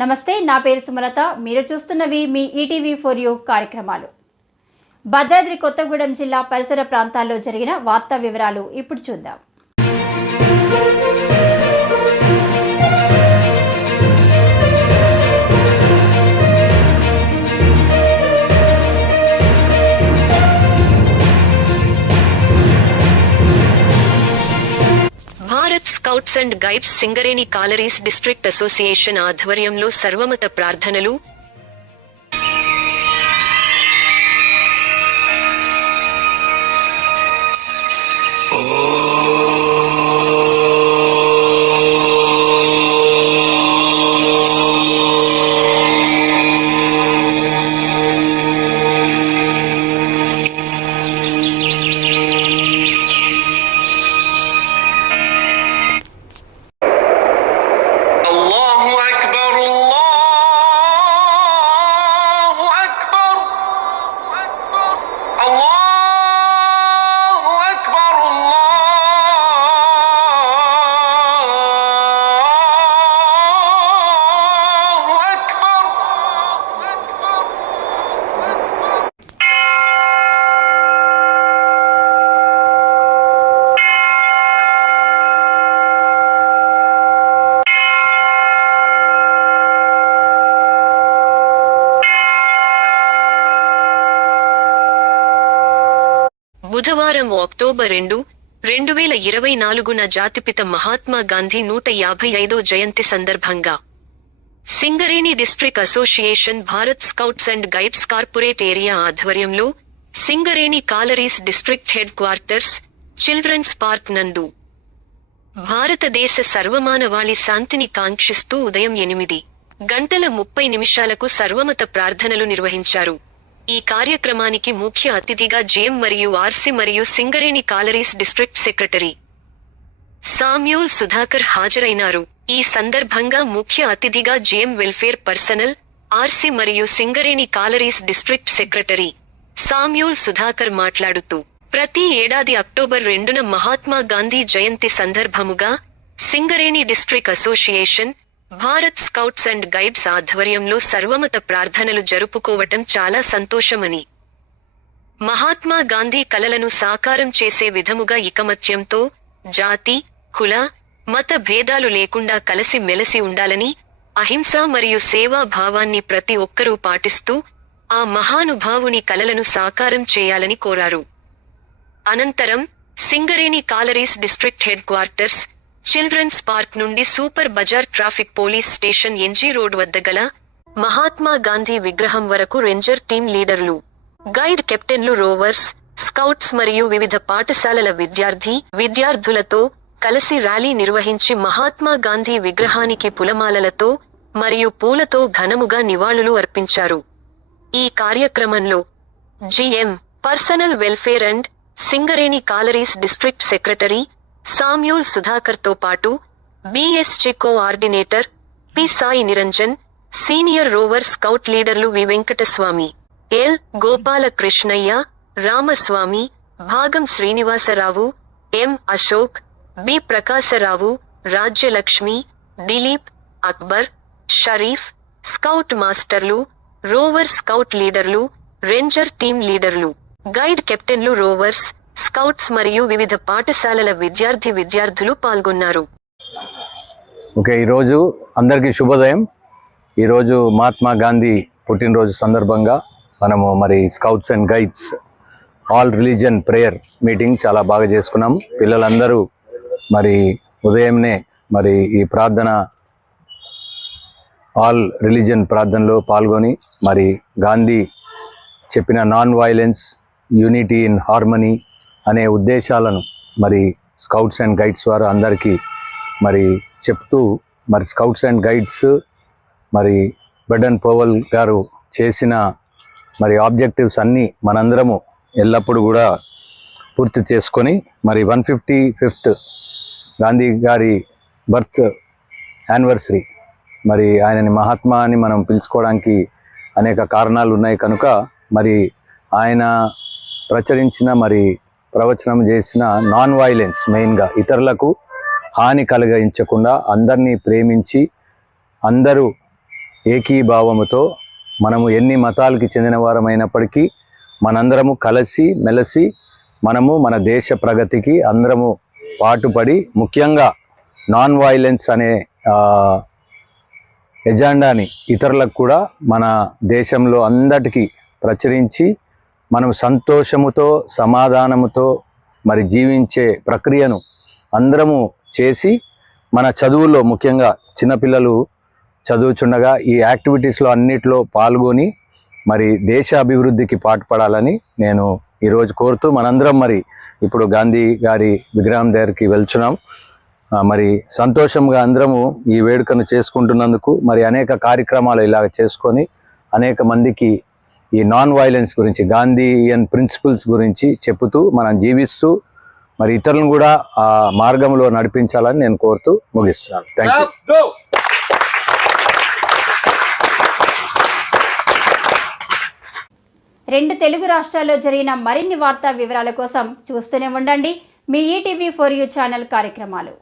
నమస్తే, నా పేరు సుమలత. మీరు చూస్తున్నవి మీ ఈటీవీ4U కార్యక్రమాలు. భద్రాద్రి కొత్తగూడెం జిల్లా పరిసర ప్రాంతాల్లో జరిగిన వార్తా వివరాలు ఇప్పుడు చూద్దాం. Bharat scouts and guides Singareni collieries district association ఆధ్వర్యంలో సర్వమత ప్రార్థనలు. బుధవారం అక్టోబర్ 2, 2024న జాతిపిత మహాత్మా గాంధీ 155వ జయంతి సందర్భంగా Singareni district association Bharat scouts and guides corporate area ఆధ్వర్యంలో Singareni collieries district headquarters, children's park నందు భారతదేశ సర్వమానవాళి శాంతిని కాంక్షిస్తూ ఉదయం 8:30 సర్వమత ప్రార్థనలు నిర్వహించారు. ఈ కార్యక్రమానికి ముఖ్య అతిథిగా జిఎం మరియు ఆర్సి మరియు Singareni collieries district secretary Samuel Sudhakar హాజరైనారు. ఈ సందర్భంగా ముఖ్య అతిథిగా జిఎం వెల్ఫేర్ పర్సనల్, ఆర్సి మరియు Singareni collieries district secretary Samuel Sudhakar మాట్లాడుతూ, ప్రతి ఏడాది అక్టోబర్ 2న మహాత్మా గాంధీ జయంతి సందర్భముగా Singareni district association Bharat scouts and guides ఆధ్వర్యంలో సర్వమత ప్రార్థనలు జరుపుకోవటం చాలా సంతోషమని, మహాత్మా గాంధీ కలలను సాకారం చేసే విధముగా ఐకమత్యంతో జాతి, కుల, మత భేదాలు లేకుండా కలిసి మెలిసి ఉండాలని, అహింస మరియు సేవా భావాన్ని ప్రతి ఒక్కరూ పాటిస్తూ ఆ మహానుభావుని కలలను సాకారం చేయాలని కోరారు. అనంతరం Singareni collieries district headquarters, children's park నుండి super bazaar traffic police station NG road వద్ద గల మహాత్మా గాంధీ విగ్రహం వరకు రేంజర్ టీం లీడర్లు, గైడ్ కెప్టెన్లు, రోవర్స్, స్కౌట్స్ మరియు వివిధ పాఠశాలల విద్యార్థులతో కలిసి ర్యాలీ నిర్వహించి మహాత్మా గాంధీ విగ్రహానికి పులమాలలతో మరియు పూలతో ఘనముగా నివాళులు అర్పించారు. ఈ కార్యక్రమంలో GM personnel welfare and Singareni collieries district secretary Samuel Sudhakar తో పాటు BSG coordinator P Sai Niranjan, senior rover scout లీడర్లు V Venkataswamy, L Gopalakrishnaiah, Ramaswamy, Bhagam Srinivasarao, M Ashok, B Prakasarao, Rajyalakshmi, Dilip, Akbar, Sharif, scout మాస్టర్లు, రోవర్ స్కౌట్ లీడర్లు, రేంజర్ టీం లీడర్లు, గైడ్ కెప్టెన్లు, రోవర్స్, స్కౌట్స్ మరియు వివిధ పాఠశాలల విద్యార్థులు పాల్గొన్నారు. ఓకే, ఈరోజు అందరికీ శుభోదయం. ఈరోజు మహాత్మా గాంధీ పుట్టినరోజు సందర్భంగా మనము scouts and guides all religion prayer meeting చాలా బాగా చేసుకున్నాం. పిల్లలందరూ ఉదయంనే ఈ ప్రార్థన ఆల్ రిలీజియన్ ప్రార్థనలో పాల్గొని గాంధీ చెప్పిన non violence, unity in harmony అనే ఉద్దేశాలను స్కౌట్స్ అండ్ గైడ్స్ వారు అందరికీ చెప్తూ స్కౌట్స్ అండ్ గైడ్స్ బెడన్ పవల్ గారు చేసిన ఆబ్జెక్టివ్స్ అన్నీ మనందరము ఎల్లప్పుడూ కూడా పూర్తి చేసుకొని 155th గాంధీ గారి బర్త్ యానివర్సరీ ఆయనని మహాత్మా అని మనం పిలుచుకోవడానికి అనేక కారణాలు ఉన్నాయి కనుక ఆయన ప్రచురించిన ప్రవచనం చేసిన నాన్ వైలెన్స్, మెయిన్గా ఇతరులకు హాని కలిగించకుండా అందరినీ ప్రేమించి అందరూ ఏకీభావముతో మనము ఎన్ని మతాలకి చెందిన వారమైనప్పటికీ మనందరము కలిసి మెలిసి మనము మన దేశ ప్రగతికి అందరము పాటుపడి ముఖ్యంగా నాన్ వైలెన్స్ అనే ఎజెండాని ఇతరులకు కూడా మన దేశంలో అందరికీ ప్రచురించి మనం సంతోషముతో సమాధానముతో మరి జీవించే ప్రక్రియను అందరము చేసి మన చదువుల్లో ముఖ్యంగా చిన్నపిల్లలు చదువుచుండగా ఈ యాక్టివిటీస్లో అన్నిట్లో పాల్గొని మరి దేశ అభివృద్ధికి పాటుపడాలని నేను ఈరోజు కోరుతూ మనందరం మరి ఇప్పుడు గాంధీ గారి విగ్రహం దగ్గరికి వెళ్తున్నాం. మరి సంతోషంగా అందరము ఈ వేడుకను చేసుకుంటున్నందుకు మరి అనేక కార్యక్రమాలు ఇలాగ చేసుకొని అనేక మందికి ఈ నాన్ వైలెన్స్ గురించి గాంధీయన్ ప్రిన్సిపల్స్ గురించి చెబుతూ మనం జీవిస్తూ మరి ఇతరులను కూడా ఆ మార్గంలో నడిపించాలని నేను కోరుతూ ముగిస్తున్నాను. Thank you. రెండు తెలుగు రాష్ట్రాల్లో జరిగిన మరిన్ని వార్తా వివరాల కోసం చూస్తూనే ఉండండి మీ ఈటీవీ4యూ ఛానల్ కార్యక్రమాలు.